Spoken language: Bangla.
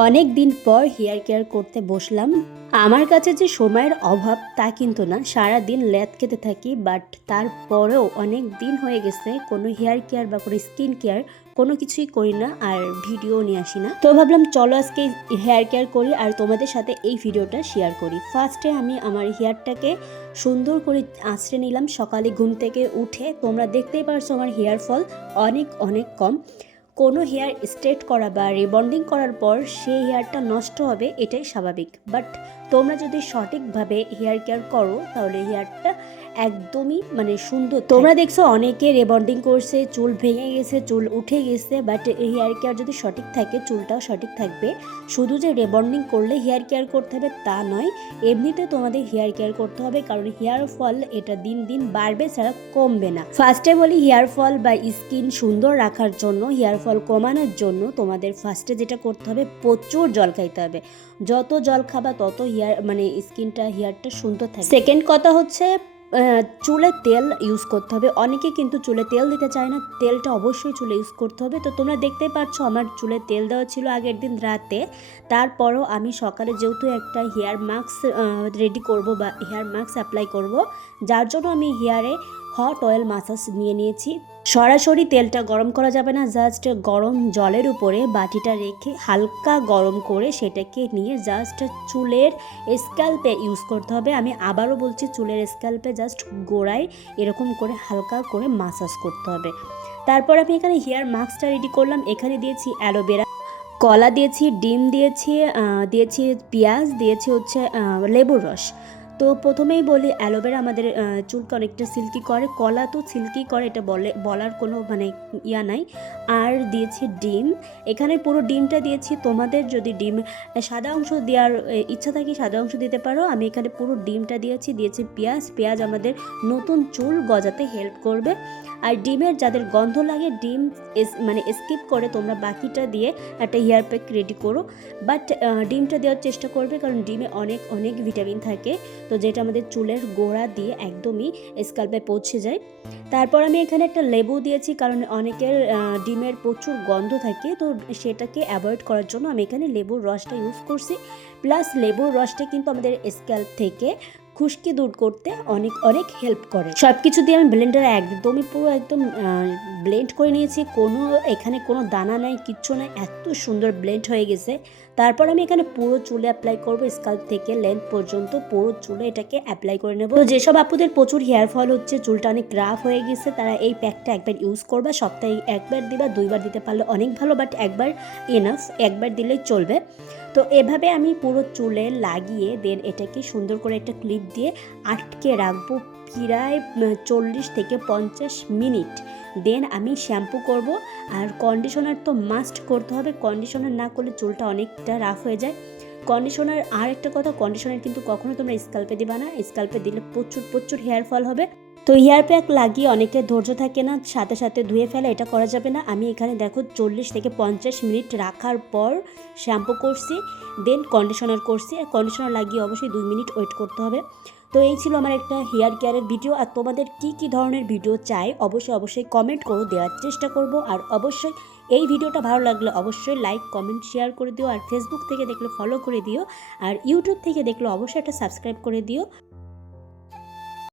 অনেক দিন পর হেয়ার কেয়ার করতে বসলাম। আমার কাছে যে সময়ের অভাব তা কিন্তু না। সারা দিন ল্যাদ খেতে থাকি বাট তারপরেও অনেক দিন হয়ে গেছে কোনো হেয়ার কেয়ার বা কোনো স্কিন কেয়ার কোনো কিছুই করি না আর ভিডিও নিয়ে আসি না। তো ভাবলাম, চলো আজকে হেয়ার কেয়ার করি আর তোমাদের সাথে এই ভিডিওটা শেয়ার করি। ফার্স্টে আমি আমার হেয়ারটাকে সুন্দর করে আঁচড়ে নিলাম। সকালে ঘুম থেকে উঠে তোমরা দেখতেই পারছ আমার হেয়ার ফল অনেক অনেক কম। কোনো হেয়ার স্ট্রেট করা বা রিবন্ডিং করার পর সেই হেয়ারটা নষ্ট হবে, এটাই স্বাভাবিক। বাট তোমরা যদি সঠিকভাবে হেয়ার কেয়ার করো, তাহলে হেয়ারটা একদমই মানে সুন্দর তোমরা দেখছ অনেকে রেবন্ডিং করছে, চুল ভেঙে গেছে, চুল উঠে গেছে বাট হেয়ার কেয়ার যদি সঠিক থাকে, চুলটাও সঠিক থাকবে। শুধু যে রেবন্ডিং করলে হেয়ার কেয়ার করতে হবে তা নয়, এমনিতে তোমাদের হেয়ার কেয়ার করতে হবে, কারণ হেয়ার ফল এটা দিন দিন বাড়বে ছাড়া কমবে না। ফার্স্টে বলি হেয়ার ফল বা স্কিন সুন্দর রাখার জন্য হেয়ার ফল কমানোর জন্য তোমাদের ফার্স্টে যেটা করতে হবে, প্রচুর জল খাইতে হবে। যত জল খাবা, তত হেয়ার মানে স্কিনটা হেয়ারটা সুন্দর থাকে সেকেন্ড কথা হচ্ছে চুলে তেল ইউজ করতে হবে। অনেকে কিন্তু চুলে তেল দিতে চায় না, তেলটা অবশ্যই চুলে ইউজ করতে হবে। তো তোমরা দেখতেই পাচ্ছ আমার চুলে তেল দেওয়া ছিল আগের দিন রাতে। তারপরও আমি সকালে যেহেতু একটা হেয়ার মাস্ক রেডি করব বা হেয়ার মাস্ক অ্যাপ্লাই করব, যার জন্য আমি হেয়ারে হট অয়েল মাসাজ নিয়ে নিয়েছি। সরাসরি তেলটা গরম করা যাবে না জাস্ট গরম জলের উপরে বাটিটা রেখে হালকা গরম করে সেটাকে নিয়ে জাস্ট চুলের স্ক্যাল্পে ইউজ করতে হবে। আমি আবারও বলছি, চুলের স্ক্যাল্পে জাস্ট গোড়ায় এরকম করে হালকা করে মাসাজ করতে হবে। তারপর আমি এখানে হেয়ার মাস্কটা রেডি করলাম। এখানে দিয়েছি অ্যালোভেরা কলা দিয়েছি, ডিম দিয়েছি দিয়েছি পেঁয়াজ, দিয়েছি হচ্ছে লেবুর রস। তো প্রথমেই বলি অ্যালোভেরা আমাদের চুলকে অনেকটা সিল্কি করে, কলা তো সিল্কি করে, এটা বলে, বলার কোনো মানে ইয়া নাই। আর দিয়েছি ডিম। এখানে পুরো ডিমটা দিয়েছি। তোমাদের যদি ডিম, সাদা অংশ দেওয়ার ইচ্ছা থাকে সাদা অংশ দিতে পারো। আমি এখানে পুরো ডিমটা দিয়েছি দিয়েছি পেঁয়াজ। পেঁয়াজ আমাদের নতুন চুল গজাতে হেল্প করবে। আর ডিমের যাদের গন্ধ লাগে, ডিম মানে স্কিপ করে তোমরা বাকিটা দিয়ে একটা হেয়ার প্যাক রেডি করো। বাট ডিমটা দেওয়ার চেষ্টা করবে, কারণ ডিমে অনেক অনেক ভিটামিন থাকে। তো যেটা আমাদের চুলের গোড়া দিয়ে একদমই স্কাল্পে পৌঁছে যায়। তারপর আমি এখানে একটা লেবু দিয়েছি, কারণ অনেকের ডিমের প্রচুর গন্ধ থাকে, তো সেটাকে অ্যাভয়েড করার জন্য আমি এখানে লেবুর রসটা ইউজ করছি। প্লাস লেবুর রসটা কিন্তু আমাদের স্ক্যাল্প থেকে খুশকি দূর করতে অনেক অনেক হেল্প করে। সব কিছু দিয়ে আমি ব্লেন্ডারে একদমই পুরো একদম ব্লেন্ড করে নিয়েছি। কোনো, এখানে কোনো দানা নাই, কিচ্ছু নাই, এত সুন্দর ব্লেন্ড হয়ে গেছে। তারপর আমি এখানে পুরো চুলে অ্যাপ্লাই করব স্কাল্প থেকে লেন্থ পর্যন্ত পুরো চুলে এটাকে অ্যাপ্লাই করে নেব। তো যেসব আপুদের প্রচুর হেয়ার ফল হচ্ছে, চুলটা অনেক রাফ হয়ে গেছে, তারা এই প্যাকটা একবার ইউজ করবে। সপ্তাহে একবার দিবা, দুইবার দিতে পারলে অনেক ভালো বাট একবার এনাফ একবার দিলেই চলবে। তো এভাবে আমি পুরো চুলে লাগিয়ে দেন এটাকে সুন্দর করে একটা ক্লিপ দিয়ে আটকে রাখব প্রায় চল্লিশ থেকে পঞ্চাশ মিনিট। দেন আমি শ্যাম্পু করব আর কন্ডিশনার তো মাস্ট করতে হবে। কন্ডিশনার না করলে চুলটা অনেকটা রাফ হয়ে যায়। কন্ডিশনার আর একটা কথা কন্ডিশনার কিন্তু কখনো তোমরা স্কাল্পে দিবা না। স্কাল্পে দিলে প্রচুর প্রচুর হেয়ার ফল হবে। তো হেয়ার প্যাক লাগিয়ে অনেকের ধৈর্য থাকে না, সাথে সাথে ধুয়ে ফেলে, এটা করা যাবে না। আমি এখানে দেখো চল্লিশ থেকে পঞ্চাশ মিনিট রাখার পর শ্যাম্পু করছি দেন কন্ডিশনার করছি। আর কন্ডিশনার লাগিয়ে অবশ্যই দুই মিনিট ওয়েট করতে হবে। তো এই ছিল আমার একটা হেয়ার কেয়ারের ভিডিও। আর তোমাদের কি কি ধরনের ভিডিও চাই, অবশ্যই অবশ্যই কমেন্ট করো দেওয়ার চেষ্টা করব। আর অবশ্যই এই ভিডিওটা ভালো লাগলে অবশ্যই লাইক কমেন্ট শেয়ার করে দিও। আর ফেসবুক থেকে দেখলে ফলো করে দিও। আর ইউটিউব থেকে দেখলে অবশ্যই একটা সাবস্ক্রাইব করে দিও।